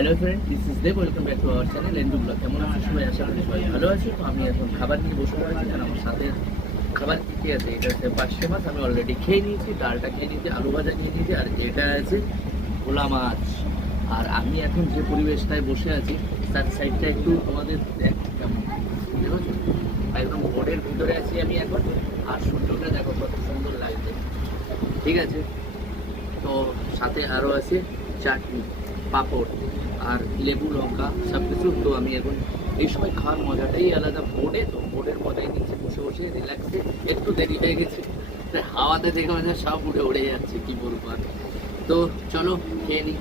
Hello friend, this is Dev. Welcome back to our channel এন্ডু blog. কেমন আছো সবাই? আশা করি সবাই ভালো আছো। তো আমি এখন খাবার নিয়ে বসে পড়েছি, কারণ আমার সাথে খাবার কি আছে, এটা হচ্ছে পার্শে মাছ। আমি অলরেডি খেয়ে নিয়েছি, ডালটা খেয়ে নিয়েছি, আলু ভাজা খেয়ে নিয়েছি, আর এটা আছে ভোলা মাছ। আর আমি এখন যে পরিবেশটায় বসে আছি তার সাইডটা একটু তোমাদের দেখো কেমন, দেখো একদম বোর্ডের ভিতরে আছি আমি এখন। আর সূর্যটা দেখো কত সুন্দর লাগছে, ঠিক আছে। তো সাথে আরও আছে চাটনি, পাঁপড় আর লেবু লঙ্কা সব কিছু। তো আমি এখন এই সময় খাওয়ার মজাটাই আলাদা। বোর্ডে তো বোর্ডের মজাই নিচ্ছে বসে বসে রিল্যাক্সে। একটু দেরি হয়ে গেছে, হাওয়াতে দেখে মনে হয় সব উড়ে উড়ে যাচ্ছে, কি বলবো আর। তো চলো খেয়ে নিই।